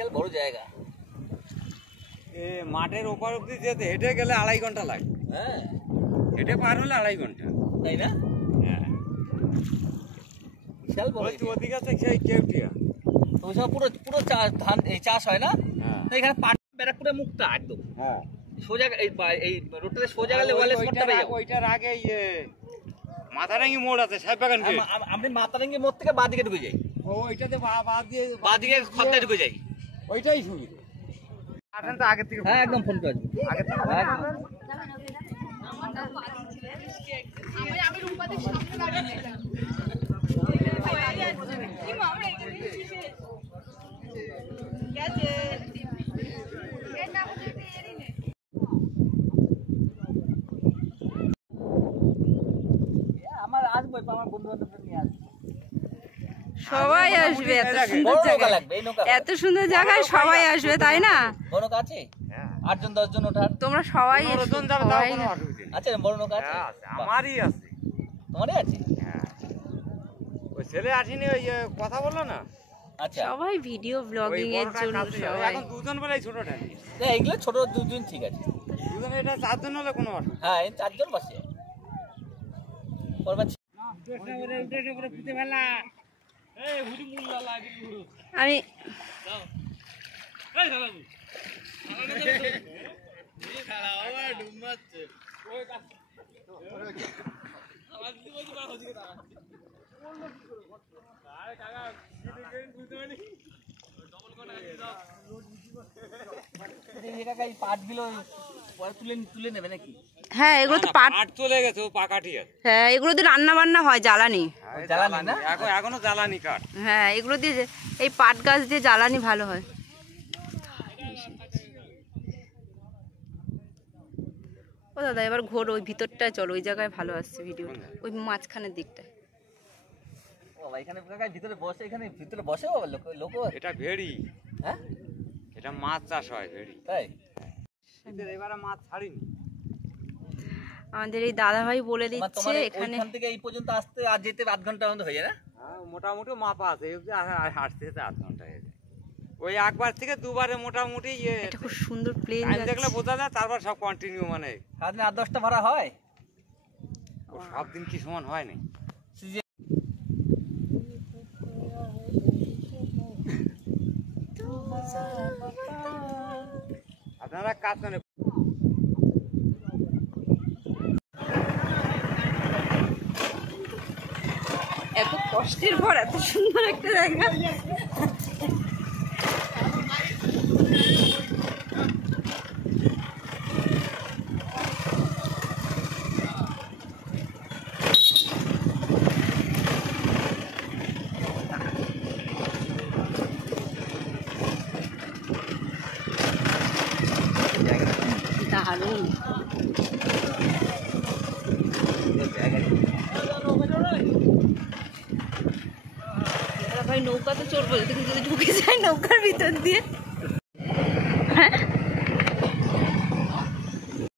বিশাল বড় জায়গা। মাঠের ওপার অব্দি যেতে হেঁটে গেলে 2.5 ঘন্টা লাগে। হ্যাঁ, হেঁটে পার হলে 2.5 ঘন্টা, তাই না? হ্যাঁ, বিশাল বড়। ওদিকে আছে সেই কেউটিয়া, তো ওসব পুরো পুরো ধান চাষ হয় না? হ্যাঁ, তো এখানে ব্যারাকপুরে মুখটা একদম হ্যাঁ, সোজা এই রোডটাতে সোজা গেলে ওয়ালেস করতে হবে। ওইটার আগে মাথারাঙ্গি মোড় আছে, সাহেববাগান গেট। আপনি মাতারাঙ্গি মোড় থেকে বাঁ দিকে ঢুকে যাই, ওইটাতে বাদ দিয়ে বাঁ দিকে খদ্দায় ঢুকে যাই, ওইটাই সুবিধা। আসেন তো আগে থেকে। হ্যাঁ, একদম ফোন করে আগে থেকে আমার আসবো, আমার বন্ধু বান্ধবরা নিয়ে আসবো, সবাই আসবে। এত সুন্দর বড় নৌকা জায়গায়, লাগবে, এই নৌকা এত সুন্দর জায়গায় সবাই আসবে, তাই না? বড় নৌকা আছে, 8 জন 10 জন ওঠার। তোমরা সবাই এসো, জন যাবে, তাও সবাই কোনো অসুবিধা নেই। আছে বড় নৌকা আছে? হ্যাঁ, আছে, আমারই আছে। তোমারই আছে? হ্যাঁ, ওই ছেলে আসেনি, ওই কথা বললো না, আচ্ছা, সবাই ভিডিও ব্লগিং এর জন্য সবাই। এখন 2 জন বলেই ছোটটা নিয়ে এগুলো ছোট 2 জন ঠিক আছে। 2 জন, এটা 4 জন হলে কোনো অসুবিধা। হ্যাঁ, এই 4 জন বসে করবা। আমি পাটগুলো তুলে নেবে নাকি? হ্যাঁ, এগুলো তো পাট। পাট চলে গেছে, ও পাকাঠি আছে। হ্যাঁ, এগুলো দিয়ে রান্না বান্না হয়, জ্বালানি। জ্বালানি না? এখনো জ্বালানি কাঠ। হ্যাঁ, এগুলো দিয়ে এই পাট গাছ দিয়ে জ্বালানি ভালো হয়। ও দাদা, এবার ঘোর ওই ভিতরটায় চলো, ওই জায়গায় ভালো আসছে ভিডিও, ওই মাঝখানের দিকটায়। ও বাবা, এখানে ভিতরে বসে, এখানে ভিতরে বসে বাবা লোক। এটা ভেড়ি। হ্যাঁ, এটা মাছ চাষ হয়, ভেড়ি। তাই? এবারে মাছ ছাড়িনি। আমাদের এই দাদা ভাই বলে দিচ্ছে এখানে এখান থেকে এই পর্যন্ত আসতে আর যেতে 8 ঘন্টার মতো হয়ে যায় না? হ্যাঁ, মোটামুটি মাপা আছে, হাঁটতে যেতে 8 ঘন্টা হয়ে যায়। ওই একবার থেকে দুবারে মোটামুটি এটা খুব সুন্দর প্লেন দেখলে বোঝা যায়, তারপর সব কন্টিনিউ, মানে সারাদিন 8-10টা ভাড়া হয়। সব দিন কি সমান হয় না। আপনারা কাজ মানে এত কষ্টের পর এত সুন্দর একটা জায়গা। দারুণ। ভাই নৌকাতে চড়বো, কিন্তু যদি ঢুকে যায় নৌকার ভিতর দিয়ে।